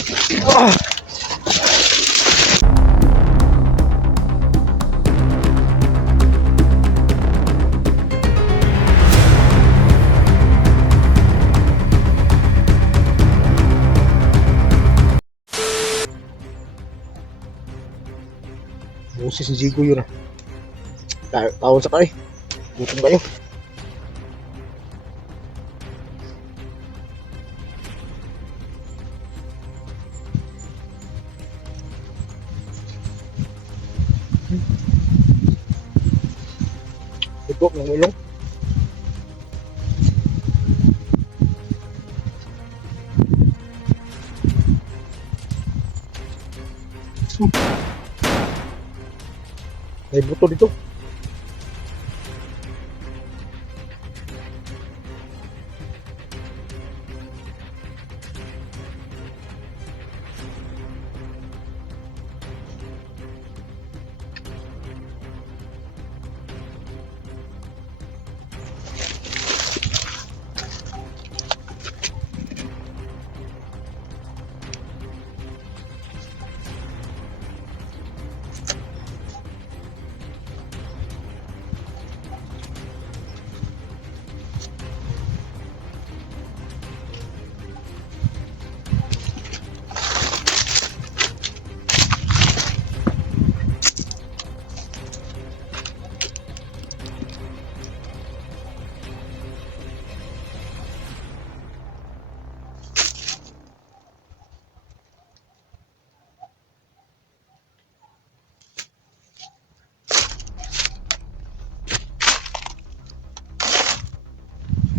Ah! Boses si Jigo yun ah. Tawon sa kay. Gutom kayo. Ito ng ilong. May buto dito.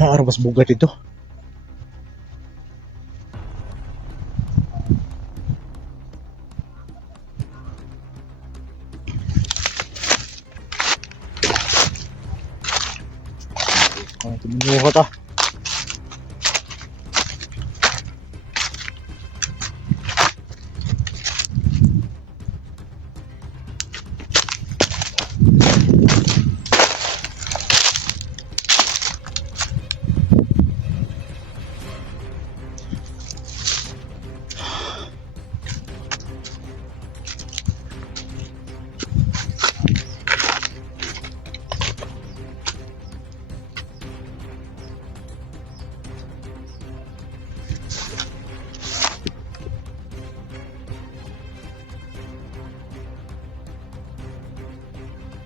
Naarabas bugat ito. Tumuha ta.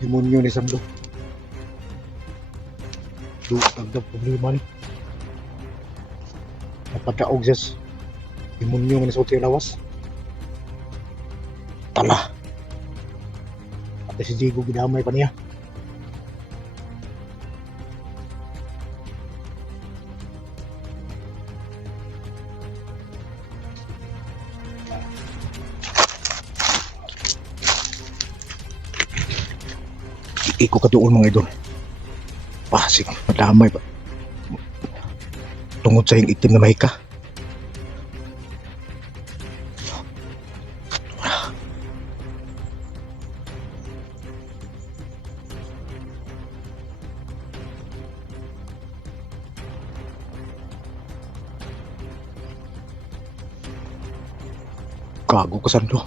Demonyo ni Samdo. Agdag problema ni. Napadaog jas. Demonyo nga nasuot yung lawas. Tala. At si Jigo ginamay pa niya. Iko ka doon mga idol. Pasig, madamay pa. Tungod sa yung itim na mahika. Gago ka Sando.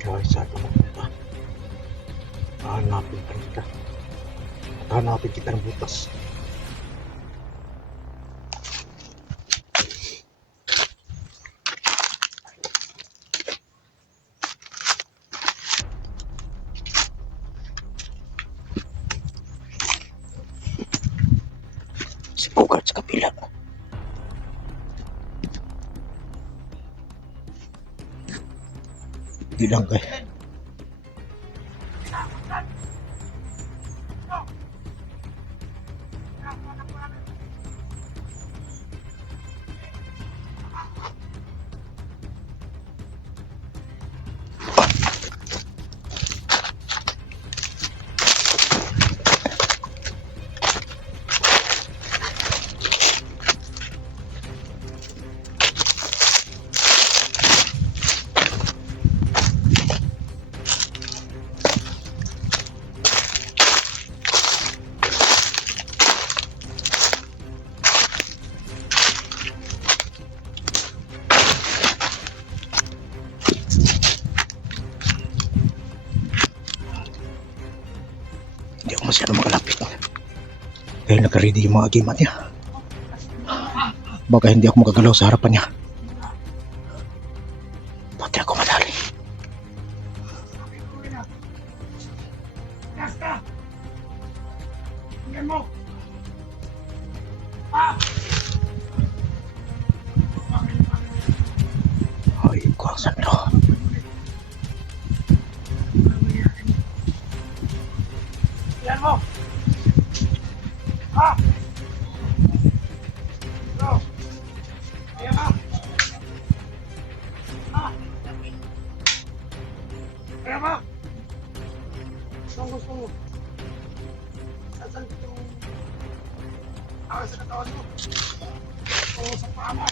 Kaya saan ka magpunta? Hanapin pa kita. At hanapin kita ng butas. Si Bogart sa kapila. Di lang kay. masyado makalapit. Dahil nakaready yung mga agimat niya. Baka hindi ako magagalaw sa harapan niya. Pati ako madali. Ay, ko ang santo. Yan mo! Ha! Go! Ayan ka! Ha! Ayan ka! Anong gusto mo? Saan itong akas sa katawan mo? O sa paa mo?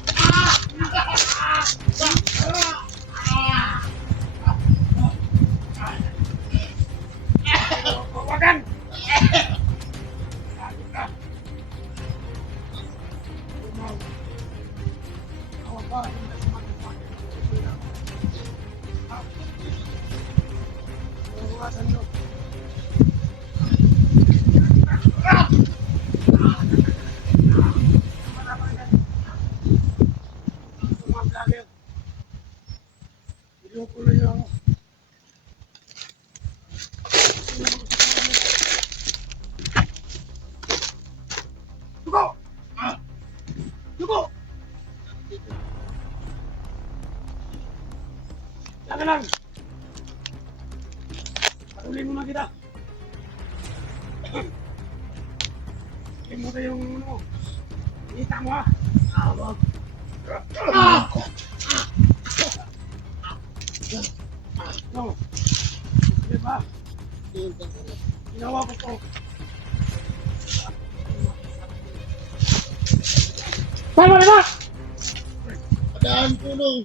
Wagan! Dugo! Dugo! Lang lang! Patuloy mo na kita. Limutan yung ano. Kita mo ha. Wag. No. Sige ba? Ginawa ko to. Tama na ba? Adaan, tulong.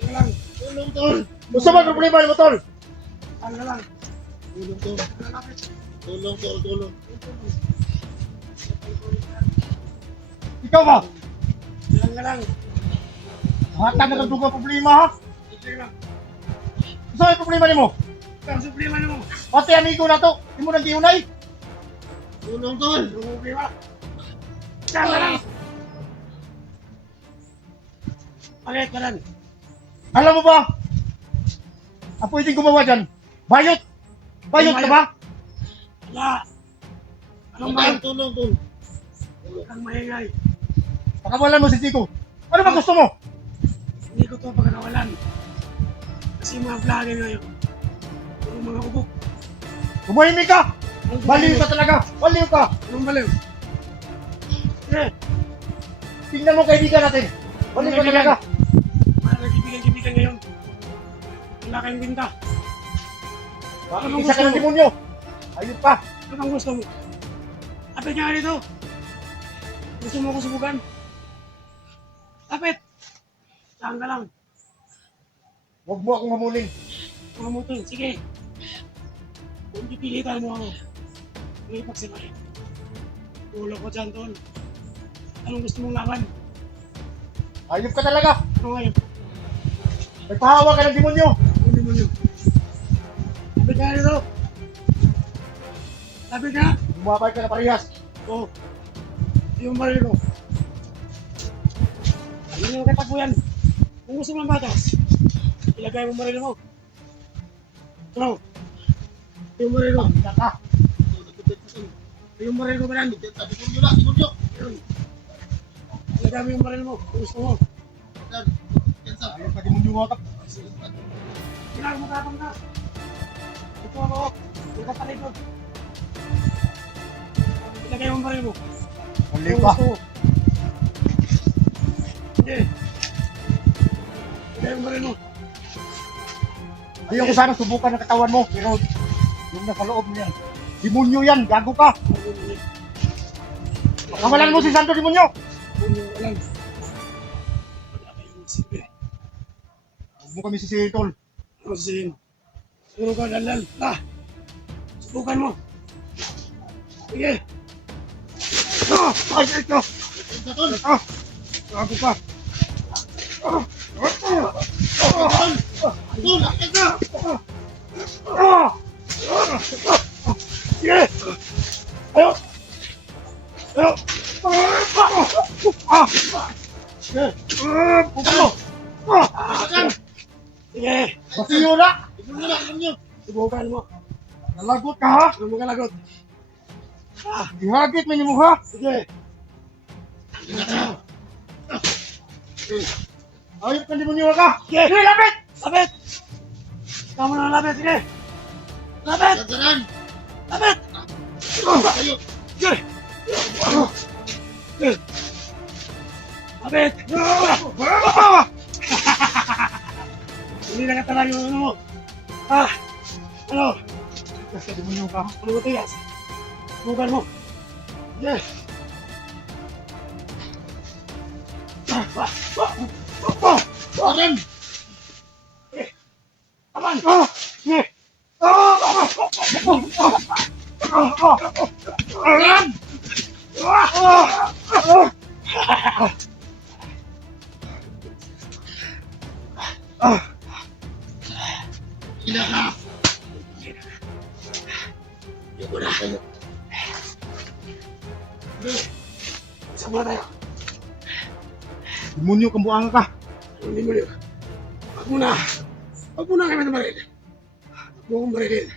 Lang lang. Tulong, tol. Gusto mo problema mo tol? Lang lang. Tulong, tol. Lalapit. Tulong, tol, tulong. Ikaw ba? Lang lang. Hata na kang duga problema ha? Problema. Gusto mo yung problema ni mo? Ang problema ni mo? Pati amigo na to. Hindi mo nang giunay. Tulong, tol. Yung problema. Lang lang. Palit ka lang. Alam mo ba? Ang pwedeng gumawa dyan? Bayot! Bayot ka ba? Wala. Anong bayot? Adaan, tulong, tol. Ang maingay. Pakawalan mo si Chico. Ano ba gusto mo? Hindi ko to pagkakawalan. Kasi mga vlogger ngayon. Puro mga ubok. Tumahimik ka! Baliw ka talaga! Baliw ka! Anong baliw? Eh, Tingnan mo kaibigan natin! Baliw ka talaga! para nagkibigan-kibigan ngayon. Wala kayong binta. Bakit Anong isa ka gusto ng mo? demonyo? Ayun pa! Ano ang gusto mo? Apit nga dito. Gusto mo ko subukan? Apit! Saan ka lang? Huwag mo akong hamulin. Mga muton, sige. Kung pipilitan mo ako, may ipagsimahin. Ulo ko dyan, tol. Anong gusto mong laban? Ayun ka talaga! Ano ngayon? Nagpahawa ka ng demonyo! Ano mo yun? Apit nga dito. Apit nga. Bumabay ka na parehas. Oo. Yung baril ko. Ano yung katagpuyan? Kung gusto mo ng batas, ilagay mo baril mo. Ano? Yung baril ko. Ka! Yung baril ko ba lang? Demonyo na, demonyo. Yun. Ilagay mo yung baril mo. Kung gusto mo. Adaan. Kensa. Ayun ka demonyo mga kap. Kailangan mo tapang na. Ito ako. Yung kapatid ko. Ilagay mo yung baril mo. Baliw Kung ka! gusto mo. Sige. Ilagay mo yung baril mo. Ayaw ko sana subukan ng katawan mo. Pero yung nasa loob mo yan. Demonyo yan! Gago ka! Pakawalan mo si Santo Demonyo! Wala kayong silbi. Huwag mo kami sisitol. Ano sasabihin? Siguro ka dalal. Subukan mo. Sige. Ay, ito! Kensa, tol. Gago ka! Tol, kensa. Sige! Ayo! Ayo! Sige! Basiyo na! Subukan mo. Nalagot ka ha? Ano mo kalagot? Ihagit mo niyo mo ha? Sige! Ayop ka demonyo ka! Sige! Sige! Lapit! Lapit! Kamu na lapit! Sige! Lapit! Gansanan! Lapit! Tayo! Sige! Lapit! Hindi na ka talaga yung ano mo. Ah! Ano? Kasi demonyo ka. Ano mo tigas? Bukan mo. Sige! Aran! Aman! Sige! Aran! Hila ka! Yago na tayo. Sama tayo. Demonyo kang buang ka. Hindi mo yun. Wag mo na kami na maril. Wag mo akong marilin.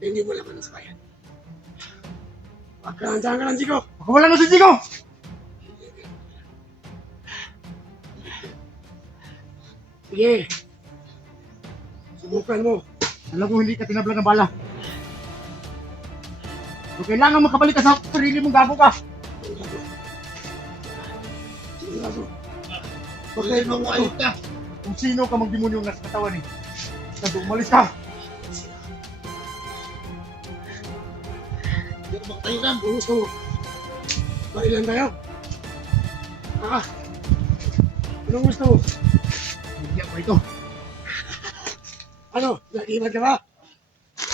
Hindi mo laman sa bayan. Pagkalansahan ka lang, Chico. Pakawalan mo si Jigo. Sige. Subukan mo. Alam ko hindi ka tinabla ng bala. So, kailangan makabalik ka sa sarili mong gago ka. Sigurado. Pagkain mo ang ayot ka. Kung sino ka magdemonyo ng nasa katawan eh. Kasi umalis ka. Hindi ko makatayo lang. Kung gusto mo, marilan tayo. Ah. Anong gusto mo? Hindi ako ito. Ano? Nag-iwan ka ba?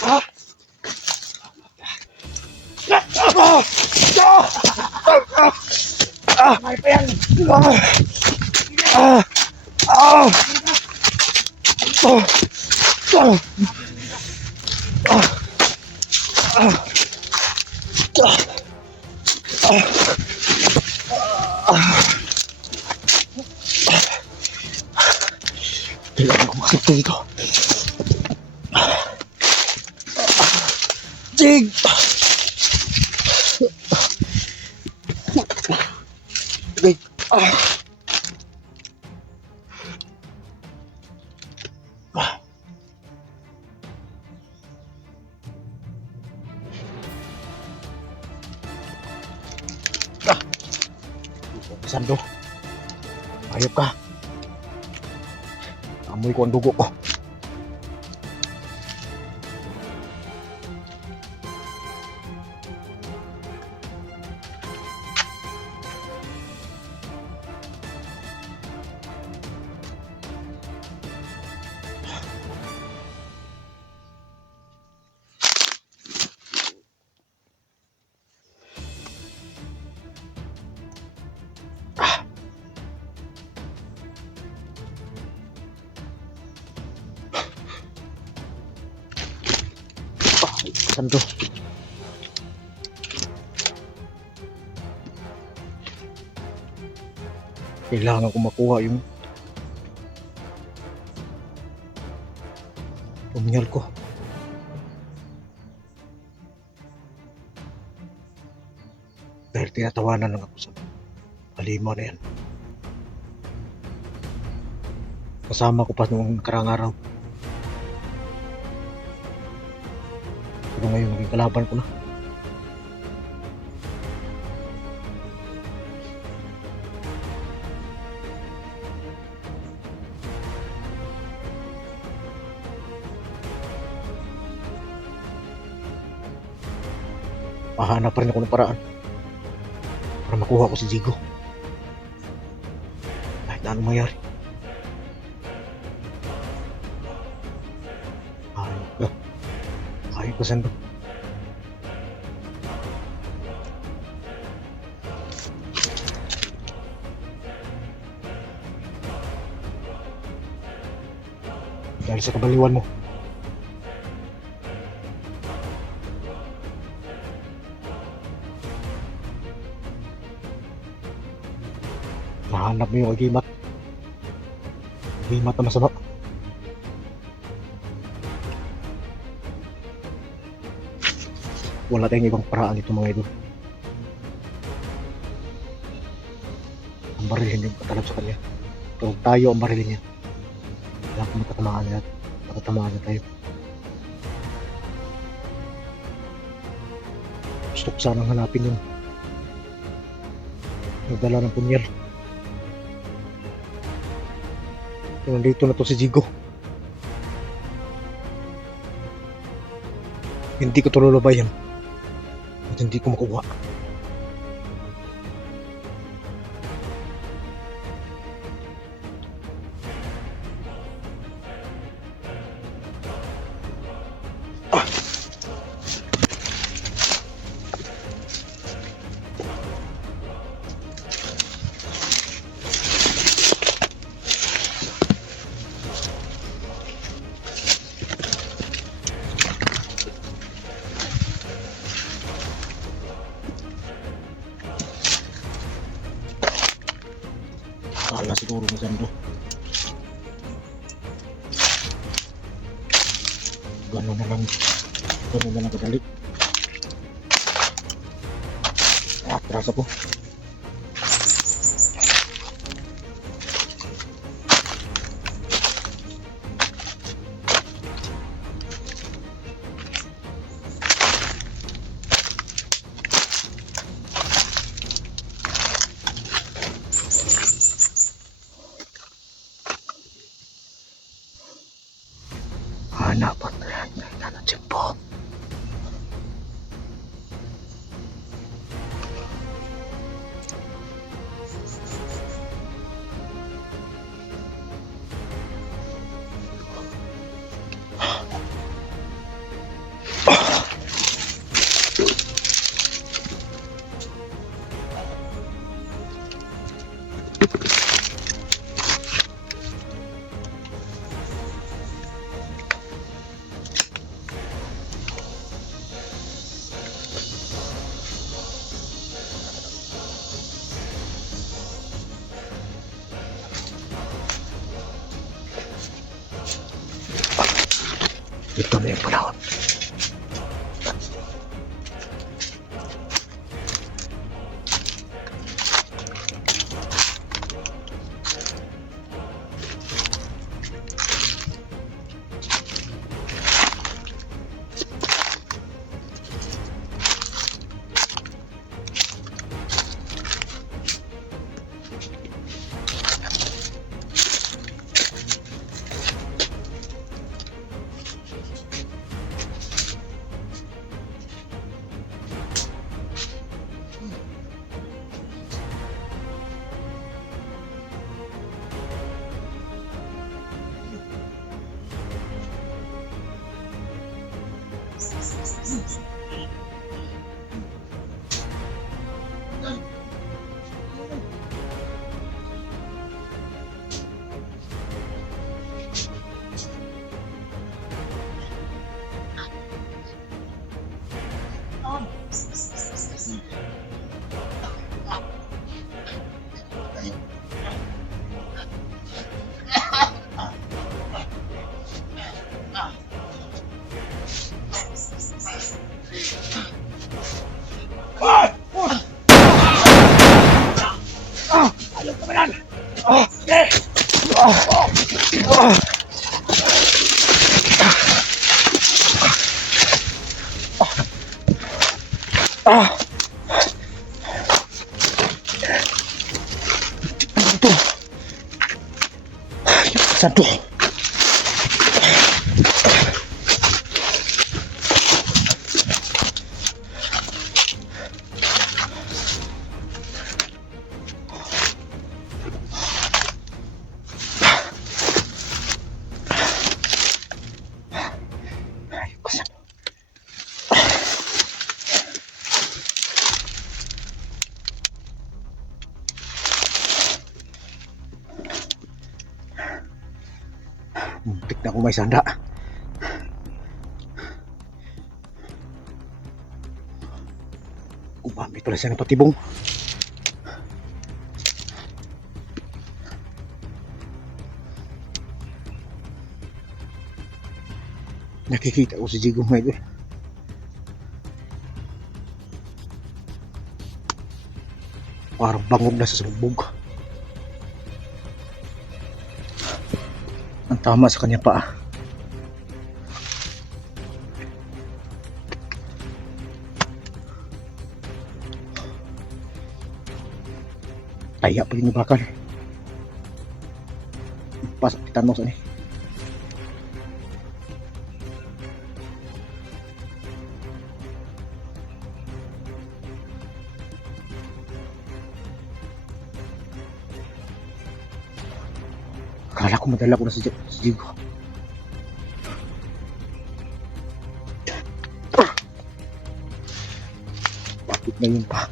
Ha? May pa yan. Kailangan ko makita dito. Jig! Jig! Sando. Ayop ka. Amoy ko ang dugo ko. Sando. Kailangan ko makuha yung punyal ko. Dahil tinatawanan lang ako sa halimaw na yan. Kasama ko pa noong nakarang araw. Pero ngayon naging kalaban ko na. Mahanap pa rin ako ng paraan para makuha ko si Jigo. Kahit na anong mangyari. Ayos ko Sando. Dahil sa kabaliwan mo, Nahanap mo yung agimat. Agimat na masama. Wala tayong ibang paraan dito mga idol. Ang baril hindi matalab sa kanya. Kung tayo ang baril niya, wala kung matatamaan niya. Matatamaan niya tayo. Gusto ko sanang hanapin yung nagdala ng punyal. Nandito na to si Jigo. Hindi ko tululubayan at hindi ko makuha. Kala siguro mo sando. Gano'n na lang kadali. Atras ako. Hanapan na yan ng tiyempo. Ito na yung panahon. Satu. Muntik na ako may sanda. Gumamit pala siya ng patibong. Nakikita ko si Jigo mga idol. Parang bangog na sa sumbog. Ang tama sa kanya paa. Taya pa yung bakal. Pasok kita mo sa ni. Akala ko madala ko na si Jigo. Bakit na yun pa?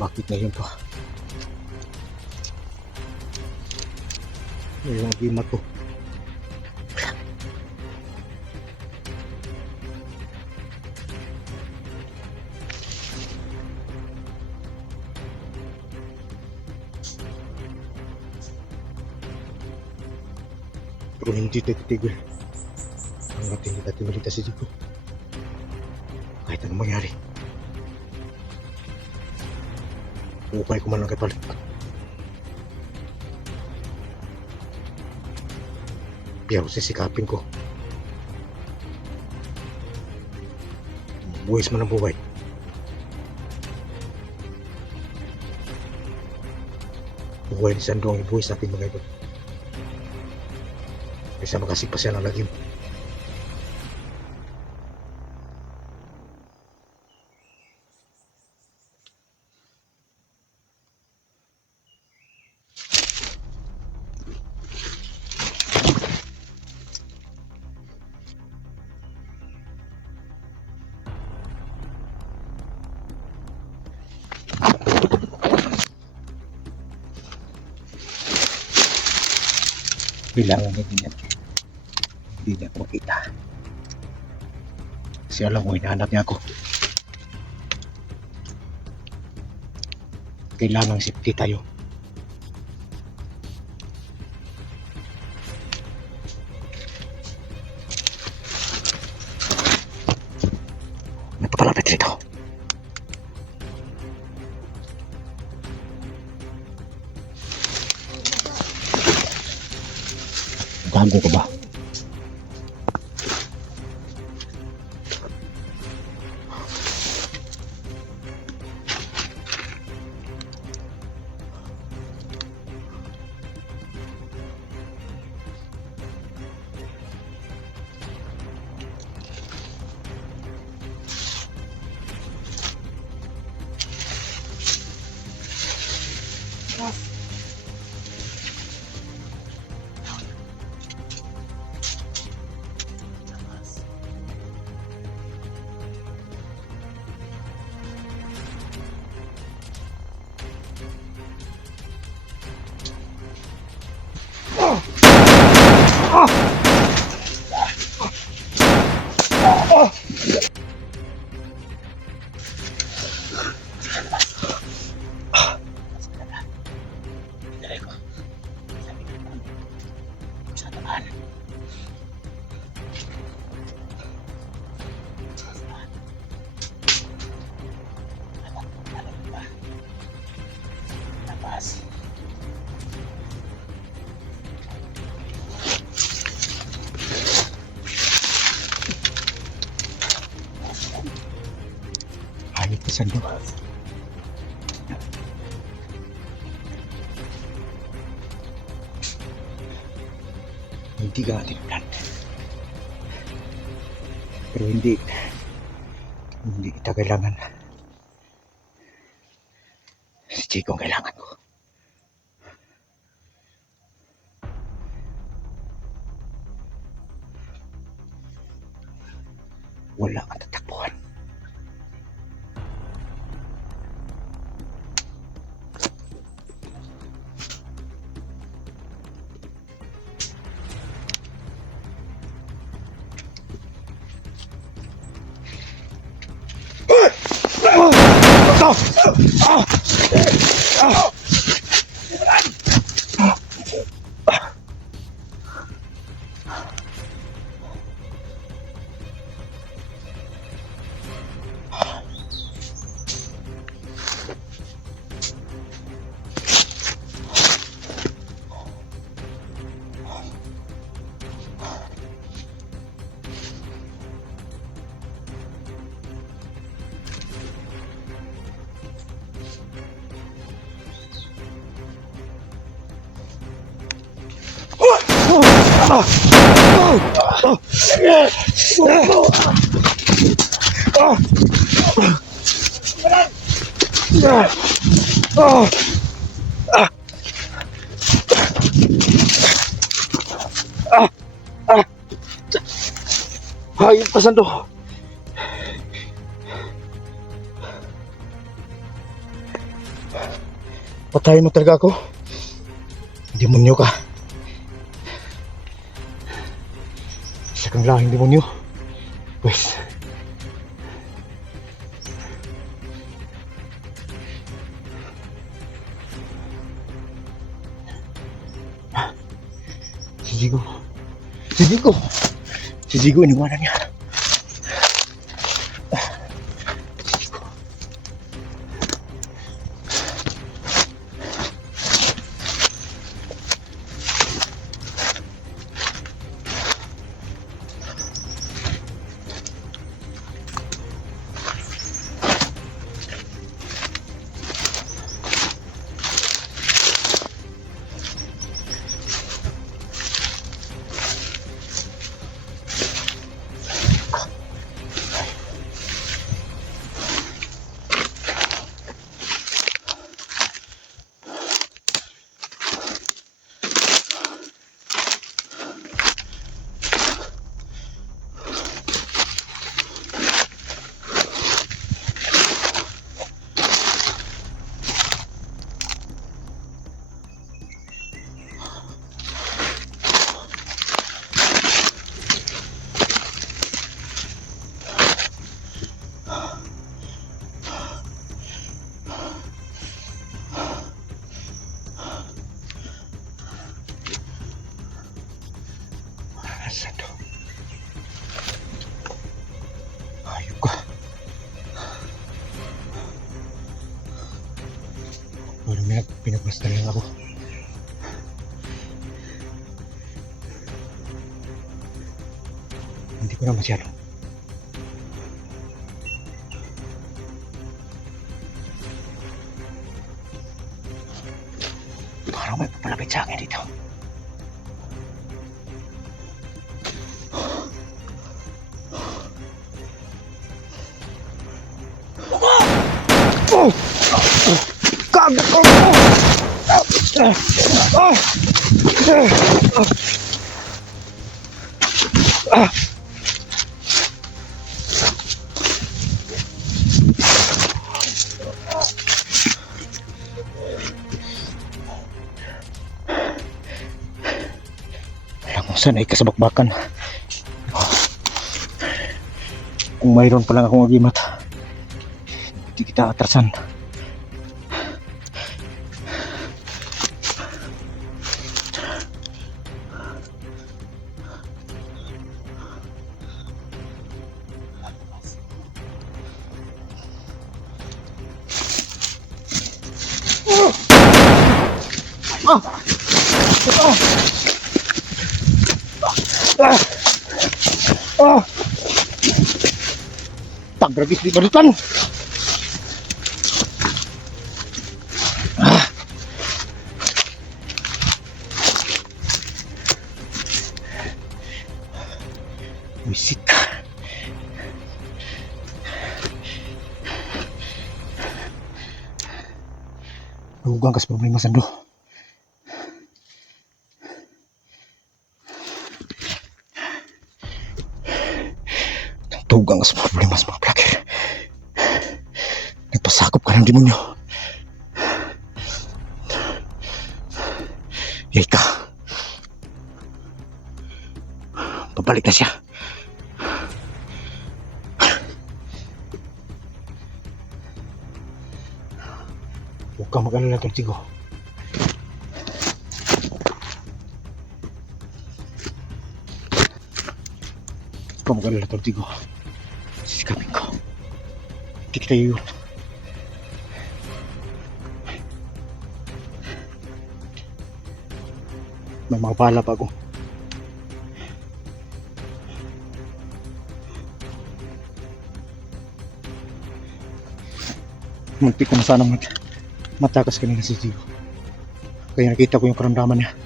Bakit na yun pa? Yung agimat ko. Pero hindi tayo titigil hanggat hindi natin malita si Jigo. Kahit anong mangyari, upay ko man lang kapalit. Pero sisikapin ko. Buwis man ang buhay. Buhay ni Sando ang ibuwis natin mga idol. Bisa makasih pa siya ng lagim. Bilangan niya din yan. Hindi niya ako makita. Kasi alam mo, hinahanap niya ako. Kailangang safety tayo. Napapalapit rito. Gago ka ba? Hayop na Sando. Hindi ka tingnan. Pero hindi kita kailangan. Si Chico ang kailangan ko. Wala kang tatakbuhan. Hayop ka, Sando. Patayin mo talaga ako. Demonyo ka. Isa kang lahing demonyo. Pwes. Si Jigo. Si Jigo. Si Jigo, iniwanan niya. Sando. Hayop ka. Parang pinagmasdan lang ako. Hindi ko na masyado. Parang may papalapit sa akin dito. Oh! Kagat ko! Alam mo, sanay ka sa bakbakan. Kung mayroon pa lang akong agimat, hindi kita atrasan. Tagragis di barutan. Wisit ka. Huwag ka sa problema, Sando. Tugang sa problema sa mga vlogger. Nagpasakop ka ng demonyo. Yay ka. Pabalik na siya. Huwag kang mag-alala, Tortigo. Huwag kang mag-alala, Tortigo. Sisikapin ko. Hindi kita yun. May mga bala pa ako. Muntik ko na sana matakas kanina si Tigo. Kaya nakita ko yung karamdaman niya.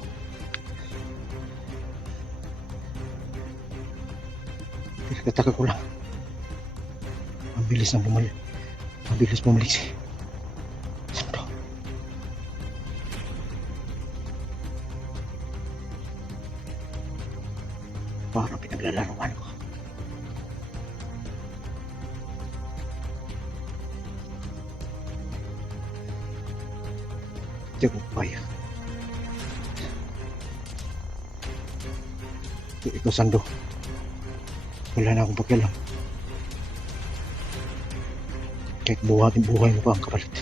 Pinagtataka ko lang. Ang bilis na bumalik. Ang bilis bumalik si Sando. Parang pinaglalaroan ko. Hindi ako kaya. Ikaw, Sando. Wala na akong pakialam. Kahit buhay mo pa ang kapalit.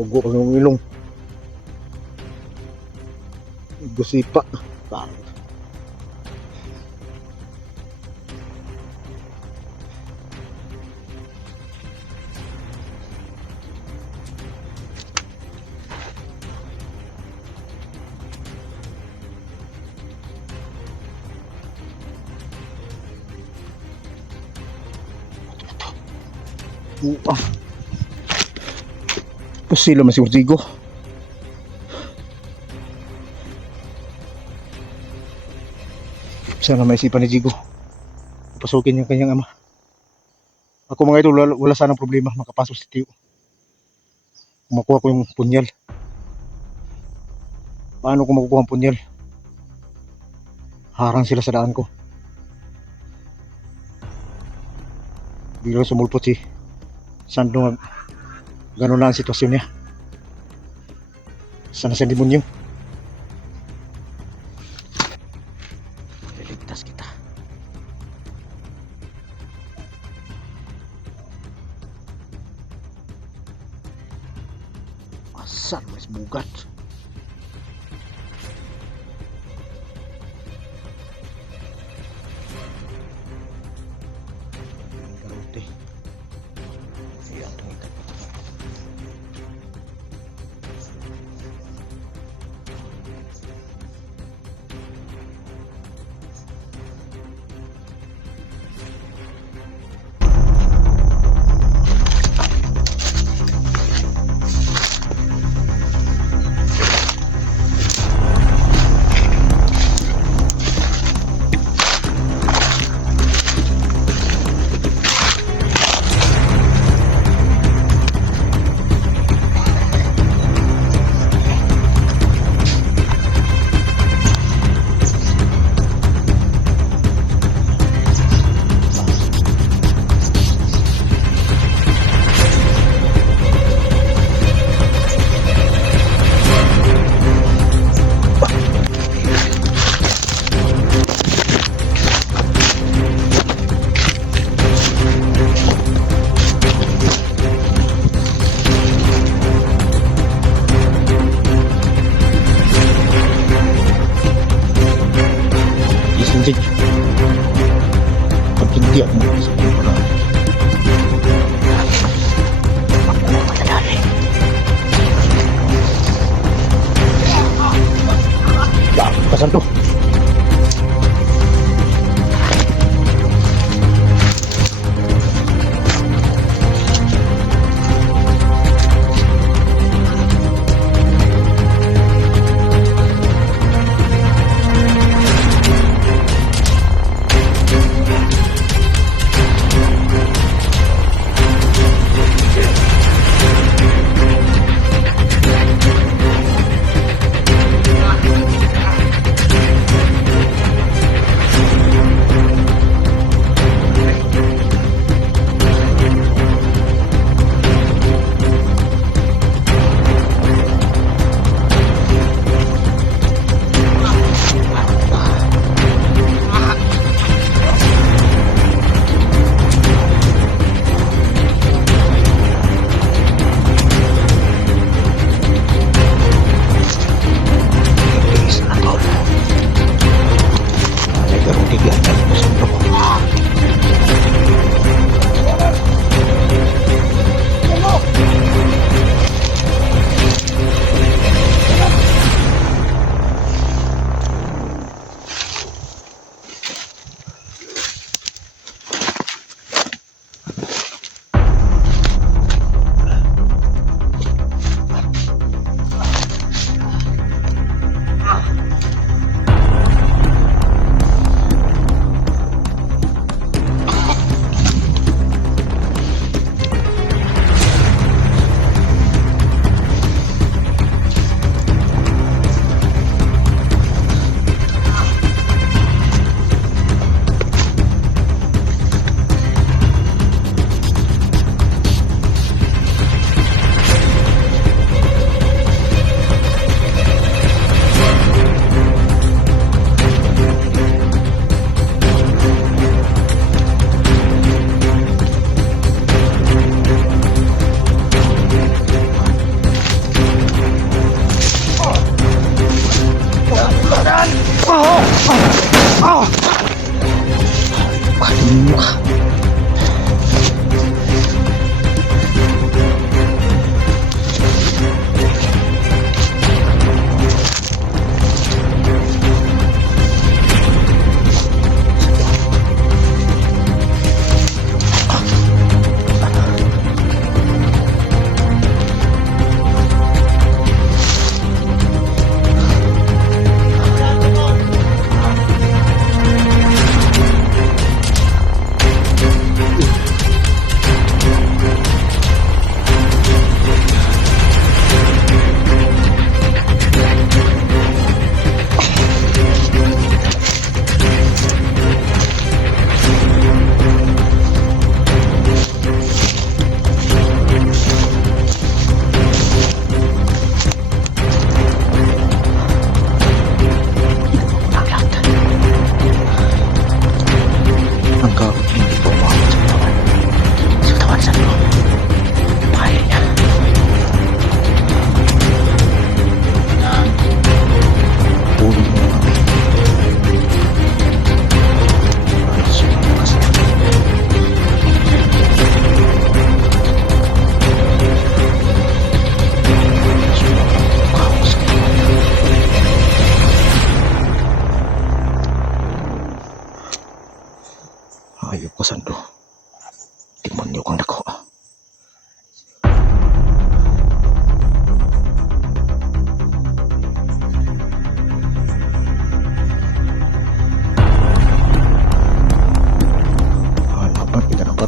Ugo ka ng ilong. Gusipa. Parang Pusilo man si Rodrigo. Sana maisipan ni Jigo pasukin yung kanyang ama. Ako mga idol, wala sanang problema makapasok si Tio. Kung makuha ko yung punyal. Paano ko makukuha ang punyal? Harang sila sa daan ko. Biglang sumulpot si Sando. Ganun lang ang sitwasyon niya. Sana sa demonyo. Liligtas kita. Asan mas bugat? Ang garote. Ayan, tumikat.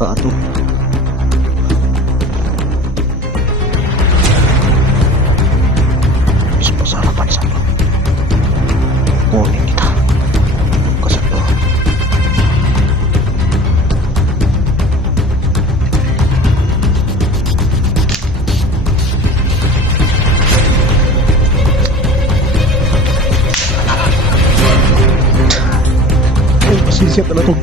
ba ato? Gusto sa harapan sa to. Kunin kita. Kasi to. Ay, pasisya ka na to.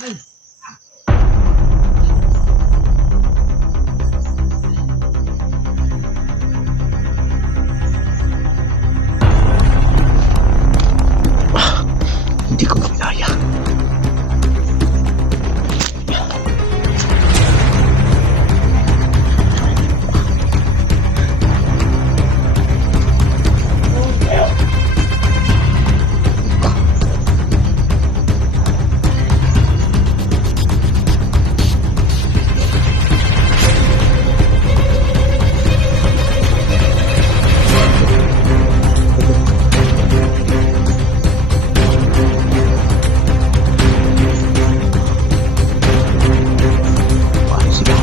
Hindi ko kinaya. Paano sila?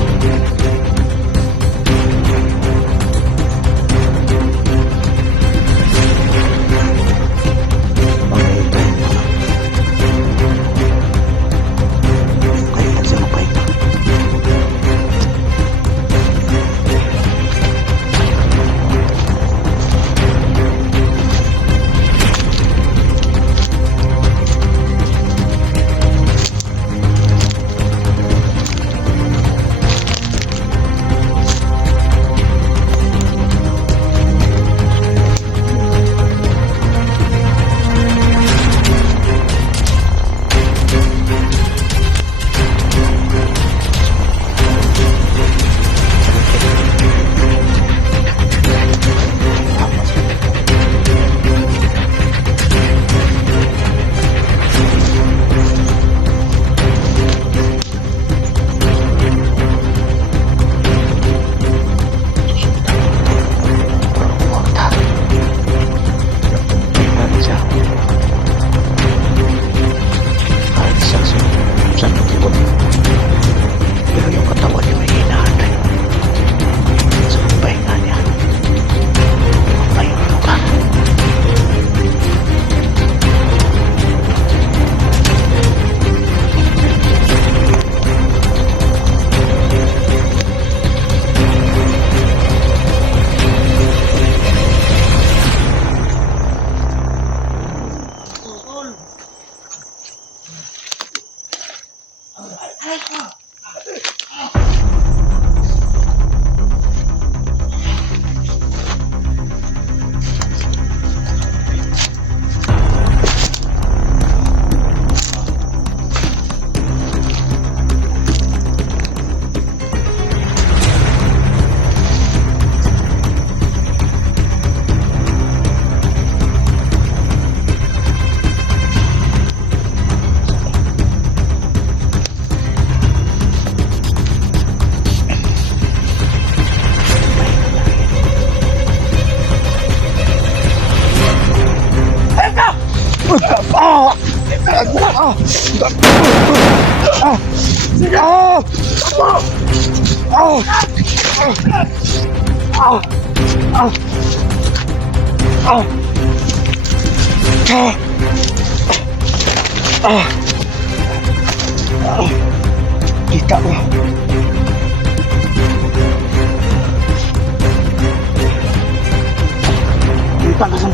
Kaya lang siya mapahinga. Pero yung katawan niya may hinahanay. Sa pahinga niya, mapahinga ka. Kita mo. Kita ka sa